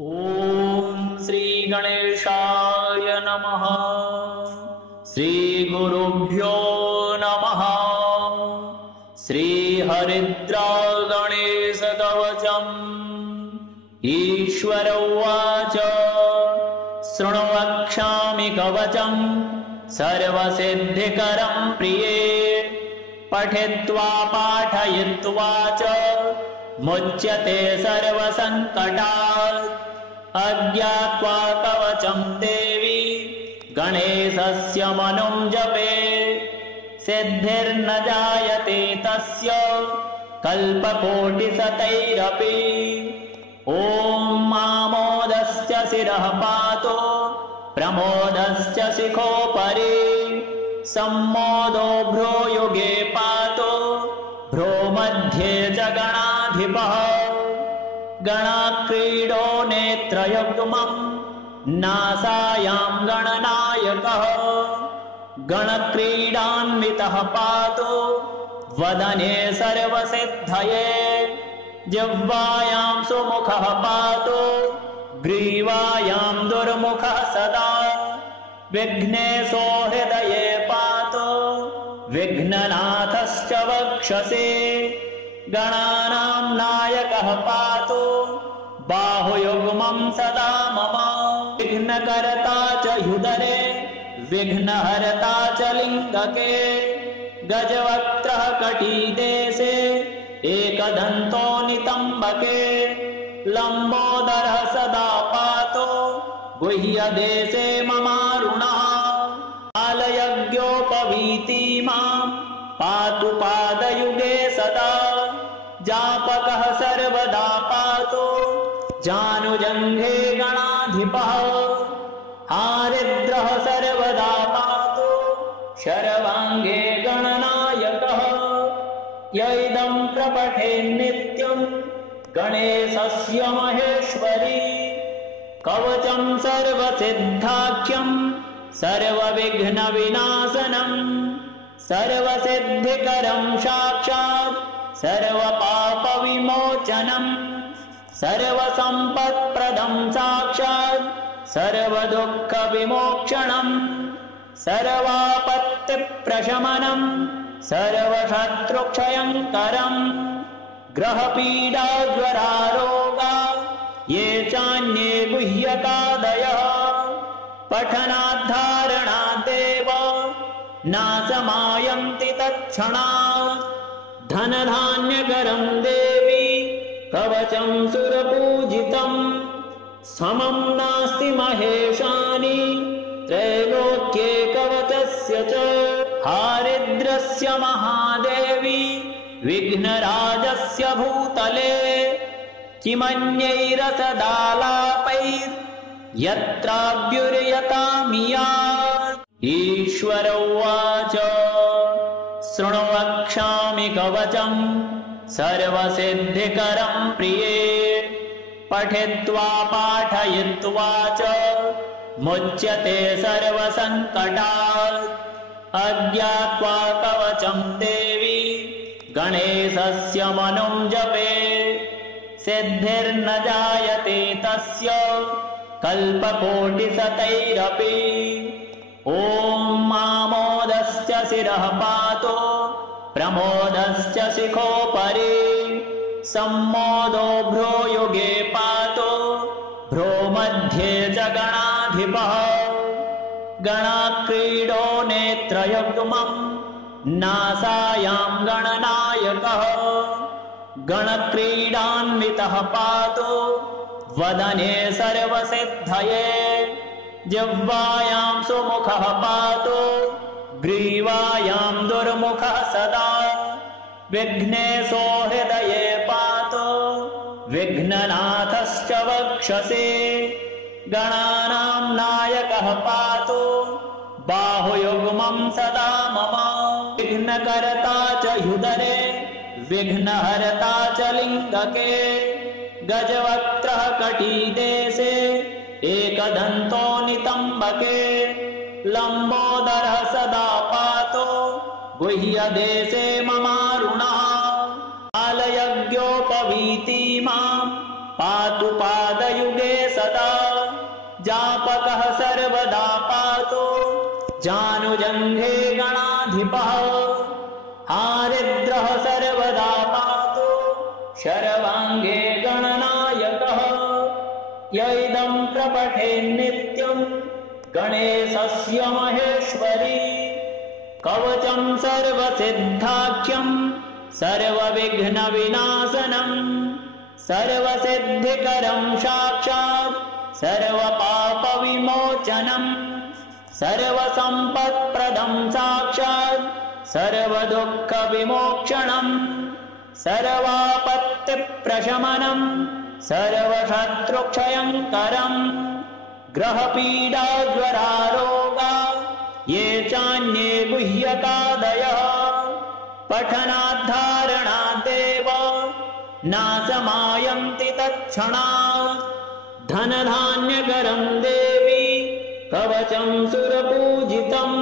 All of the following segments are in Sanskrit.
ॐ श्रीगणेशाय नमः। श्रीगुरुभ्यो नमः। श्रीहरिद्रागणेशकवचम्। ईश्वर उवाच शृणु वक्ष्यामि कवचम् सर्वसिद्धिकरम् प्रिये। पठित्वा पाठयित्वा च मुच्यते सर्वसङ्कटात्। अज्ञात्वा कवचम् देवी गणेशस्य मनुं जपे। सिद्धिर्न जायते तस्य कल्पकोटिशतैरपि। ॐ मामोदस्य शिरः पातु प्रमोदस्य शिखोपरि। सम्मोदो भ्रूयुगे पातु भ्रो मध्ये च गणाधिपः। गणाक्रीडो नेत्रयुग्मम् नासायां गणनायकः। गणक्रीडान्वितः पातु वदने सर्वसिद्धये। जिह्वायां सुमुखः पातु ग्रीवायां दुर्मुखः सदा। विघ्नेशो हृदये पातु विघ्ननाथश्च वक्षसि। गणानां नायकः पातु बाहुयुग्मं सदा मम। विघ्नकर्ता च ह्युदरे विघ्नहर्ता च लिङ्गके। गजवक्त्रः कटीदेशे एकदन्तो नितम्बके। लम्बोदरः सदा पातु गुह्यदेशे ममारुणः। कालयज्ञोपवीतिमां पातु पादयुगे सदा। जापकः सर्वदा पातु जानुजङ्घे गणाधिपः। हारिद्रः सर्वदा पातु शर्वाङ्गे गणनायकः। य इदं प्रपठेन्नित्यं गणेशस्य महेश्वरी। कवचं सर्वसिद्धाख्यं सर्वविघ्नविनाशनं। सर्वसिद्धिकरं साक्षात् सर्वपापविमोचनं। सर्वसम्पत्प्रदं साक्षात् सर्वदुःखविमोक्षणं। सर्वापत्तिप्रशमनं सर्वशत्रुक्षयङ्करं। ग्रहपीडाज्वरारोगा ये चान्ये गुह्यकादयः। पठनाद्धारणादेव नाशमायन्ति तत्क्षणात्। धनधान्यकरं देवी कवचं सुरपूजितं। समं नास्ति महेशानि त्रैलोक्ये कवचस्य च। हारिद्रस्य महादेवी विघ्नराजस्य भूतले। किमन्यैरसदालापैर्यत्राव्युर्यतामियात्। ईश्वर उवाच शृणु वक्ष्यामि कवचम् सर्वसिद्धिकरम् प्रिये। पठित्वा पाठयित्वा च मुच्यते सर्वसङ्कटात्। अज्ञात्वा कवचम् देवी गणेशस्य मनुं जपे। सिद्धिर्न जायते तस्य कल्पकोटिशतैरपि। ॐ मामोदस्य शिरः पातु प्रमोदस्य शिखोपरि। सम्मोदो भ्रूयुगे पातु भ्रो मध्ये च गणाधिपः। गणाक्रीडो नेत्रयुग्मं नासायां गणनायकः। गणक्रीडान्वितः पातु वदने सर्वसिद्धये। जिह्वायां सुमुखः पातु ग्रीवायां दुर्मुखः सदा। विघ्नेशो हृदये पातु विघ्ननाथश्च वक्षसि। गणानां नायकः पातु बाहुयुग्मं सदा मम। विघ्नकर्ता च ह्युदरे विघ्नहर्ता च लिङ्गके। गजवक्त्रः कटीदेशे एकदन्तो नितम्बके। लम्बोदरः सदा पातु गुह्यदेशे ममारुणः। कालयज्ञोपवीतिमां पातु पादयुगे जानुजङ्घे गणाधिपः हारिद्रः सर्वदा पातु शर्वाङ्गे गणनायकः य इदं प्रपठेन्नित्यं गणेशस्य महेश्वरी कवचं सर्वसिद्धाख्यं सर्वविघ्नविनाशनं सर्वसिद्धिकरं साक्षात् सर्वपापविमोचनं सर्वसम्पत्प्रदं साक्षात् सर्वदुःखविमोक्षणं सर्वापत्तिप्रशमनं सर्वशत्रुक्षयङ्करं ग्रहपीडाज्वरारोगा ये चान्ये गुह्यकादयः पठनाद्धारणादेव नाशमायन्ति तत्क्षणात् धनधान्यकरं देवी कवचं सुरपूजितं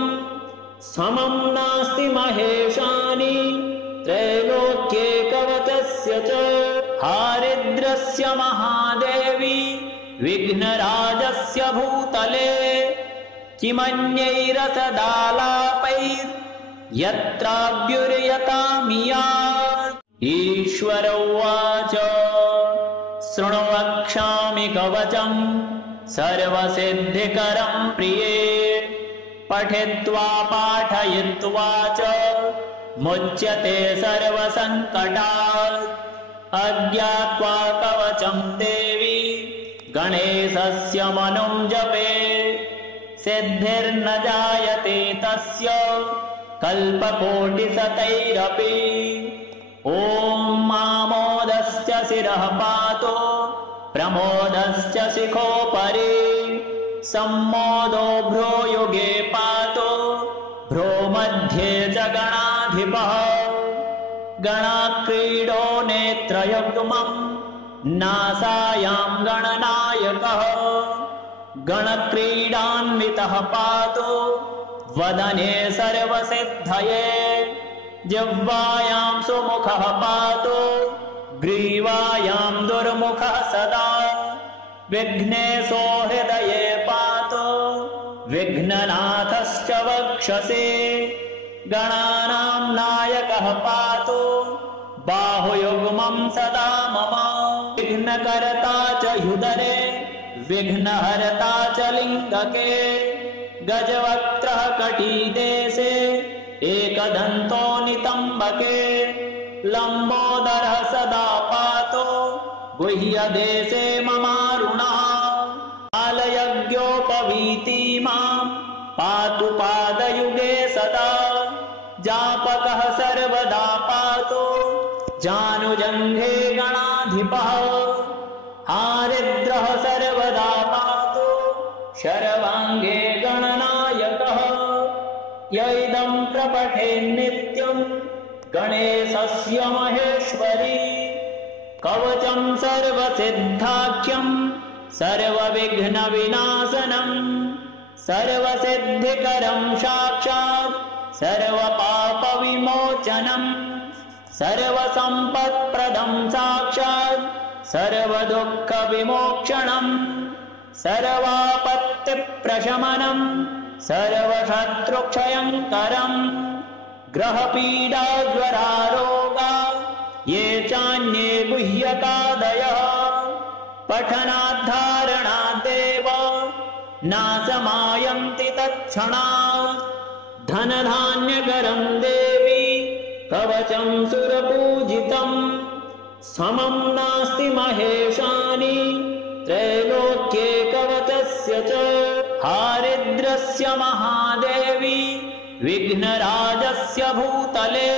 समं नास्ति महेशानि त्रैलोक्ये कवचस्य च हारिद्रस्य महादेवी विघ्नराजस्य भूतले किमन्यैरसदालापैर्यत्राभ्युर्यतामियात् ईश्वर उवाच शृणु वक्ष्यामि कवचं सर्वसिद्धिकरं प्रिये पठित्वा पाठयित्वा च मुच्यते सर्वसङ्कटात् अज्ञात्वा कवचं देवी गणेशस्य मनुं जपे सिद्धिर्न जायते तस्य कल्पकोटिशतैरपि ॐ मामोदस्य शिरः पातु प्रमोदस्य शिखोपरि सम्मोदो भ्रूयुगे पातु भ्रूमध्ये च गणाधिपः गणाक्रीडो नेत्रयुग्मं नासायां गणनायकः गणक्रीडान्वितः पातु वदने सर्वसिद्धये जिह्वायां सुमुखः पातु ग्रीवायां दुर्मुखः सदा विघ्नेशो हृदये पातु विघ्ननाथश्च वक्षसि गणानां नायकः पातु बाहुयुग्मं सदा मम विघ्नकर्ता च ह्युदरे विघ्नहर्ता च लिङ्गके गजवक्त्रः कटीदेशे एकदन्तो नितम्बके लम्बोदरः सदा पातु गुह्यदेशे ममारुणः कालयज्ञोपवीतिमां पातु पादयुगे सदा जापकः सर्वदा पातु जानुजङ्घे गणाधिपः हारिद्रः सर्वदा पातु शर्वाङ्गे गणनायकः य इदं प्रपठेन्नित्यं गणेशस्य महेश्वरी कवचं सर्वसिद्धाख्यं सर्वविघ्नविनाशनं सर्वसिद्धिकरं साक्षात् सर्वपापविमोचनं सर्वसम्पत्प्रदं साक्षात् सर्वदुःखविमोक्षणं सर्वापत्तिप्रशमनं सर्वशत्रुक्षयङ्करं ग्रहपीडाज्वरारोगा ये चान्ये गुह्यकादयः पठनाद्धारणादेव नाशमायन्ति तत्क्षणात् धनधान्यकरं देवी कवचं सुरपूजितं समं नास्ति महेशानि त्रैलोक्ये कवचस्य च हारिद्रस्य महादेवी विघ्नराजस्य भूतले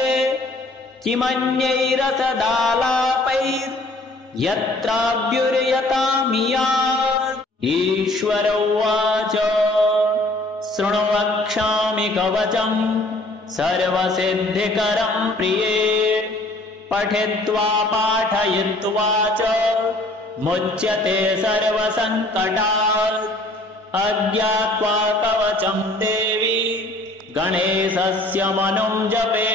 किमन्यैरसदालापैर्यत्राभ्युर्यतामियात् ईश्वर उवाच शृणु वक्ष्यामि कवचं सर्वसिद्धिकरं प्रिये पठित्वा पाठयित्वा च मुच्यते सर्वसङ्कटात् अज्ञात्वा कवचं देवी गणेशस्य मनुं जपे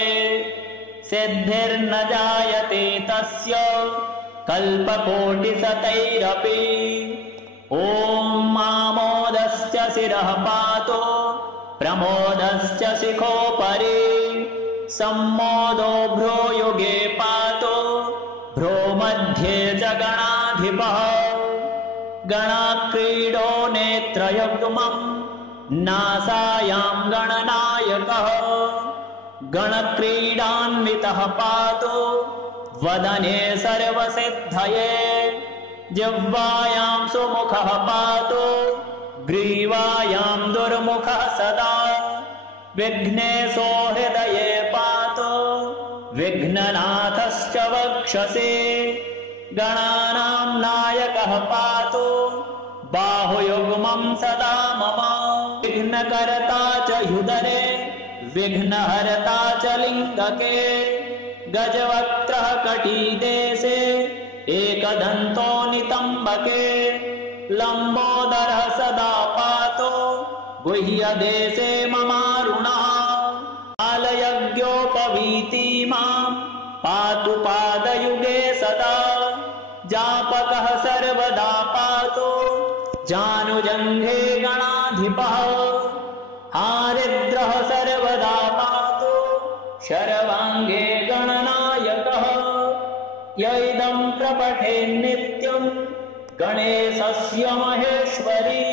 सिद्धिर्न जायते तस्य कल्पकोटिशतैरपि ॐ मामोदस्य शिरः पातु प्रमोदश्च शिखोपरि सम्मोदो भ्रूयुगे पातो भ्रूमध्ये च गणाधिपः गणाक्रीडो नेत्रयुग्मम् नासायां गणनायकः गणक्रीडान्वितः पातो वदने सर्वसिद्धये जिह्वायां सुमुखः पातो ग्रीवायां दुर्मुखः सदा विघ्नेशो हृदये पातो विघ्ननाथश्च वक्षसि गणानां नायकः पातो बाहुयुग्मं सदा मम विघ्नकर्ता च ह्युदरे विघ्नहर्ता च लिङ्गके गजवक्त्रः कटीदेशे एकदन्तो नितम्बके लम्बोदरः सदा पातो गुह्यदेशे ममारुणः कालयज्ञोपवीतिमां पातु पादयुगे सदा जापकः सर्वदा पातो जानुजङ्घे गणाधिपः हारिद्रः सर्वदा पातो शर्वाङ्गे गणनायकः य इदं प्रपठेन्नित्यं गणेशस्य महेश्वरी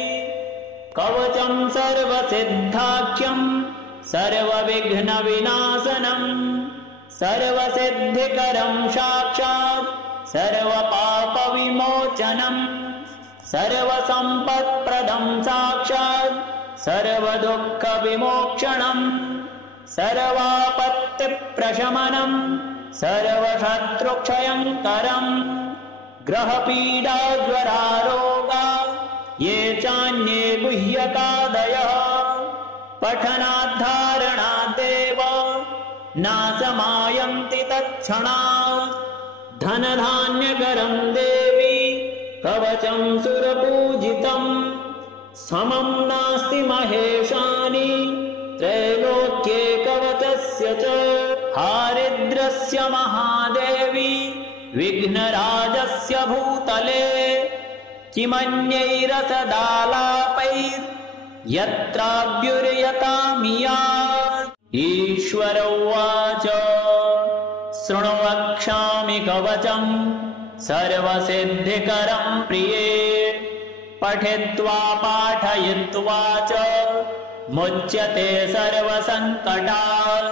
कवचं सर्वसिद्धाख्यं सर्वविघ्नविनाशनं सर्वसिद्धिकरं साक्षात् सर्वपापविमोचनं सर्वसम्पत्प्रदं साक्षात् सर्वदुःखविमोक्षणं सर्वापत्तिप्रशमनं सर्वशत्रुक्षयङ्करं ग्रहपीडाज्वरारोगा ये चान्ये गुह्यकादयः पठनाद्धारणादेव नाशमायन्ति तत्क्षणात् धनधान्यकरं देवी कवचं सुरपूजितं समं नास्ति महेशानि त्रैलोक्ये कवचस्य च हारिद्रस्य महादेवी विघ्नराजस्य भूतले किमन्यैरसदालापैर्यत्राभ्युर्यतामियात् ईश्वर उवाच शृणु वक्ष्यामि कवचं सर्वसिद्धिकरं प्रिये पठित्वा पाठयित्वा च मुच्यते सर्वसङ्कटात्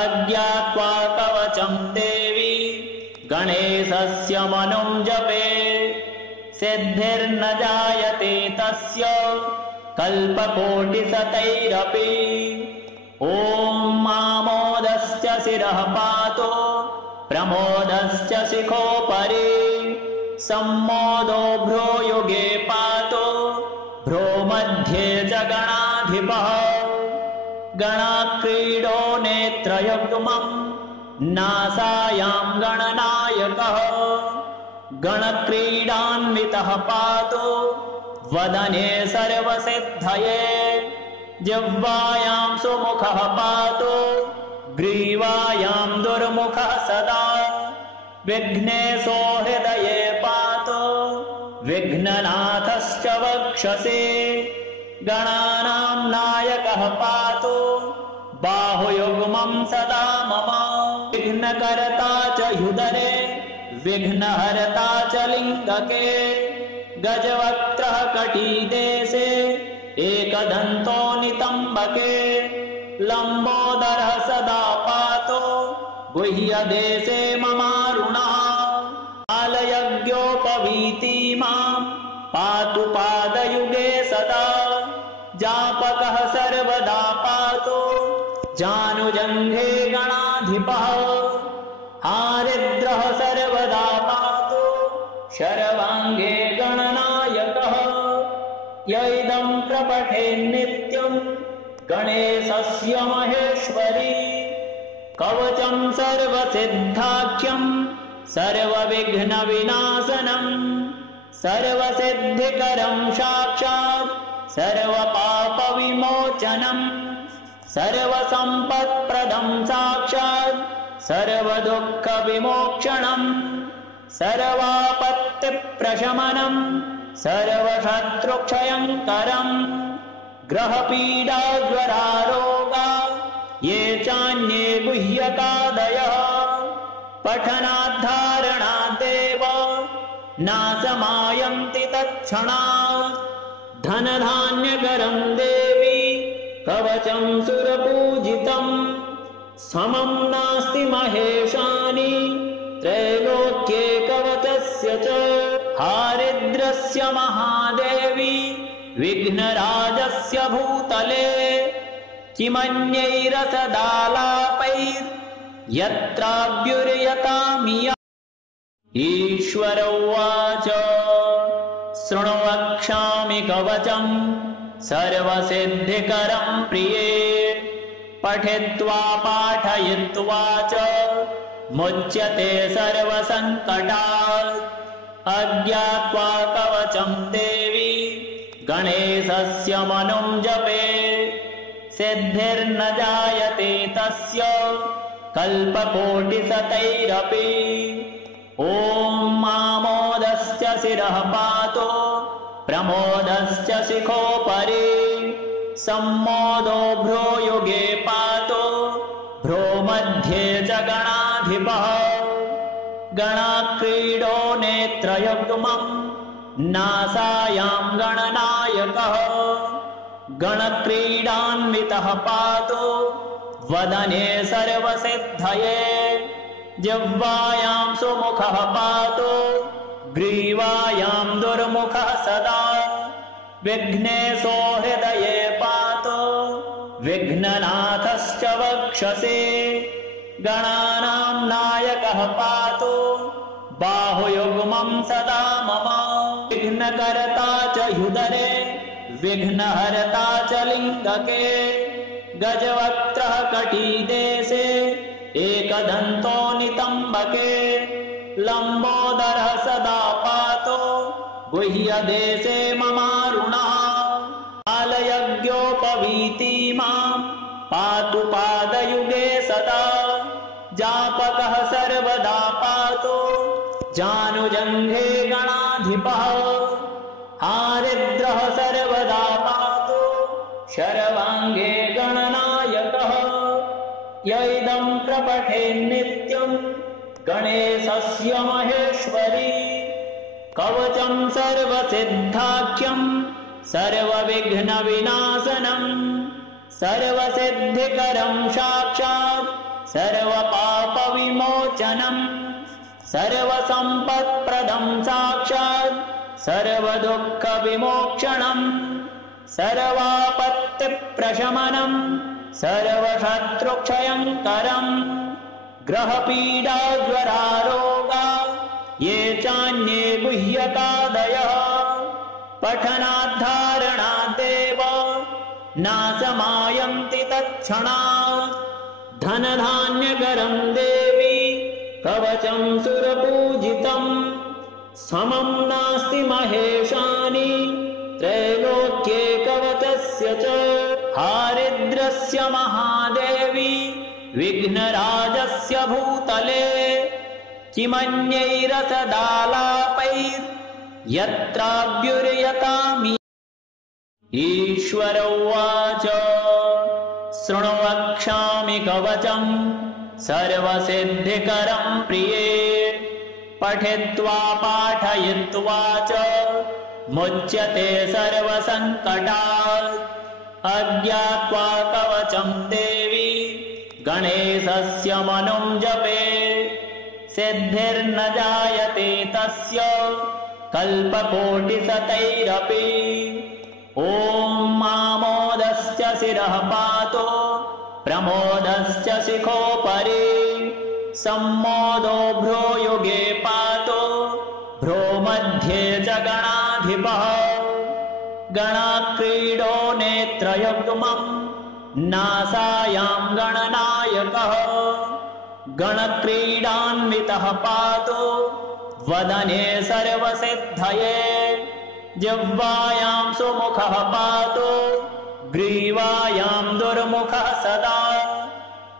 अज्ञात्वा कवचं देवी गणेशस्य मनुं जपे सिद्धिर्न जायते तस्य कल्पकोटिशतैरपि ॐ मामोदस्य शिरः पातो प्रमोदश्च शिखोपरि सम्मोदो भ्रूयुगे पातो भ्रूमध्ये च गणाधिपः गणाक्रीडो नेत्रयुग्मम् नासायां गणनायकः गणक्रीडान्वितः पातो वदने सर्वसिद्धये जिह्वायां सुमुखः पातो ग्रीवायां दुर्मुखः सदा विघ्नेशो हृदये पातो विघ्ननाथश्च वक्षसि गणानां नायकः पातो बाहुयुग्मं सदा मम विघ्नकर्ता च ह्युदरे विघ्नहर्ता च लिङ्गके गजवक्त्रः कटीदेशे एकदन्तो नितम्बके लम्बोदरः सदा पातो गुह्यदेशे ममारुणः कालयज्ञोपवीतिमां पातु पादयुगे सदा जापकः सर्वदा पातो जानुजङ्घे गणाधिपः हारिद्रः सर्वदा पातो शर्वाङ्गे गणनायकः य इदं प्रपठेन्नित्यं गणेशस्य महेश्वरी कवचं सर्वसिद्धाख्यं सर्वविघ्नविनाशनं सर्वसिद्धिकरं साक्षात् सर्वपापविमोचनं सर्वसम्पत्प्रदं साक्षात् सर्वदुःखविमोक्षणं सर्वापत्तिप्रशमनं सर्वशत्रुक्षयङ्करं ग्रहपीडाज्वरारोगा ये चान्ये गुह्यकादयः पठनाद्धारणादेव नाशमायन्ति तत्क्षणात् धनधान्यकरं देवी कवचं सुरपूजितं समं नास्ति महेशानि त्रैलोक्ये कवचस्य च हारिद्रस्य महादेवी विघ्नराजस्य भूतले किमन्यैरसदालापैर्यत्राभ्युर्यतामिय ईश्वर उवाच शृणु वक्ष्यामि कवचं सर्वसिद्धिकरं प्रिये पठित्वा पाठयित्वा च मुच्यते सर्वसङ्कटात् अज्ञात्वा कवचं देवी गणेशस्य मनुं जपे सिद्धिर्न जायते तस्य कल्पकोटिशतैरपि ॐ मामोदस्य शिरः पातो प्रमोदस्य शिखोपरि सम्मोदो भ्रूयुगे पातो भ्रो मध्ये च गणाधिपः गणाक्रीडो नेत्रयुग्मम् नासायां गणनायकः गणक्रीडान्वितः पातो वदने सर्वसिद्धये जिह्वायां सुमुखः पातो ग्रीवायां दुर्मुखः सदा विघ्नेशो हृदये पातो विघ्ननाथश्च वक्षसि गणानां नायकः पातो बाहुयुग्मं सदा मम विघ्नकर्ता च ह्युदरे विघ्नहर्ता च लिङ्गके गजवक्त्रः कटीदेशे एकदन्तो नितम्बके लम्बोदरः सदा पातो गुह्यदेशे ममारुणः कालयज्ञोपवीतिमां पातु पादयुगे सदा जापकः सर्वदा पातो जानुजङ्घे गणाधिपः हारिद्रः सर्वदा पातो शर्वाङ्गे गणनायकः य इदं प्रपठेन्नित्यं गणेशस्य महेश्वरी कवचं सर्वसिद्धाख्यं सर्वविघ्नविनाशनं सर्वसिद्धिकरं साक्षात् सर्वपापविमोचनं सर्वसम्पत्प्रदं साक्षात् सर्वदुःखविमोक्षणं सर्वापत्तिप्रशमनं सर्वशत्रुक्षयङ्करं ग्रहपीडाज्वरारोगा ये चान्ये गुह्यकादयः पठनाद्धारणादेव नाशमायन्ति तत्क्षणात् धनधान्यकरं देवी कवचं सुरपूजितं समं नास्ति महेशानि त्रैलोक्ये कवचस्य च हारिद्रस्य महादेवी विघ्नराजस्य भूतले किमन्यैरसदालापैर्यत्राभ्युर्यतामि ईश्वर उवाच शृणु वक्ष्यामि कवचं सर्वसिद्धिकरं प्रिये पठित्वा पाठयित्वा च मुच्यते सर्वसङ्कटात् अज्ञात्वा कवचं देवी गणेशस्य मनुं जपे सिद्धिर्न जायते तस्य कल्पकोटिशतैरपि ॐ मामोदस्य शिरः पातो प्रमोदस्य शिखोपरि सम्मोदो भ्रूयुगे पातो भ्रो मध्ये च गणाधिपः गणाक्रीडो नेत्रयुग्मम् नासायां गणनायकः गणक्रीडान्वितः पातो वदने सर्वसिद्धये जिह्वायां सुमुखः पातो ग्रीवायां दुर्मुखः सदा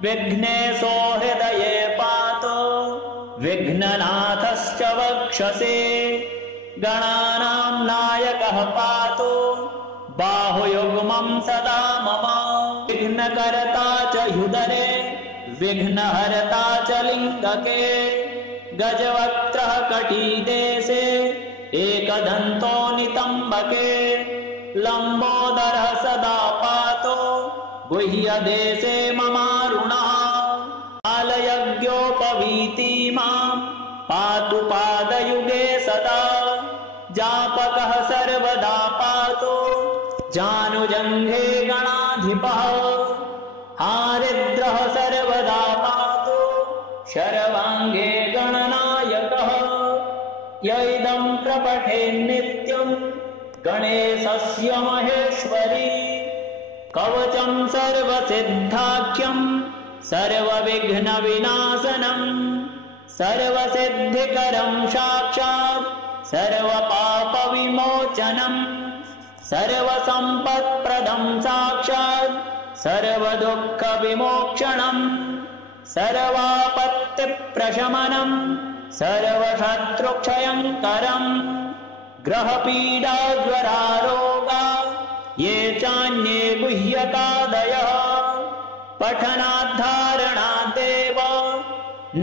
विघ्नेशो हृदये पातो विघ्ननाथश्च वक्षसि गणानां नायकः पातो बाहुयुग्मं त्वं सदा मम विघ्नकर्ता च ह्युदरे विघ्नहर्ता च लिङ्गके गजवक्त्रः कटिदेशे एकदन्तो नितम्बके लम्बोदरः सदा पातो गुह्यदेशे ममारुणः कालयज्ञोपवीति मां पातु पादयुगे सदा जापकः सर्वदा पातो जानुजङ्घे गणाधिपः हारिद्रः सर्वदा पातो शर्वाङ्गे गणनायकः यैदं प्रपठेन्नित्यं गणेशस्य महेश्वरी कवचं सर्वसिद्धाख्यं सर्वविघ्नविनाशनं सर्वसिद्धिकरं साक्षात् सर्वपापविमोचनं सर्वसम्पत्प्रदं साक्षात् सर्वदुःखविमोक्षणं सर्वापत्तिप्रशमनं सर्वशत्रुक्षयङ्करं ग्रहपीडाज्वरारोगा ये चान्ये गुह्यकादयः पठनाद्धारणादेव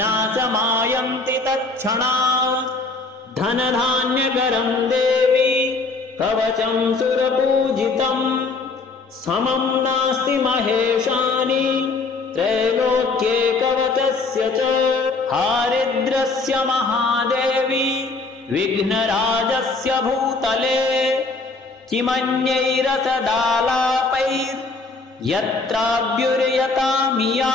नाशमायन्ति तत्क्षणात् धनधान्यकरं देवी कवचं सुरपूजितं समं नास्ति महेशानि त्रैलोक्ये कवचस्य च हारिद्रस्य महादेवी विघ्नराजस्य भूतले किमन्यैरसदालापैर्यत्राभ्युर्यतामिया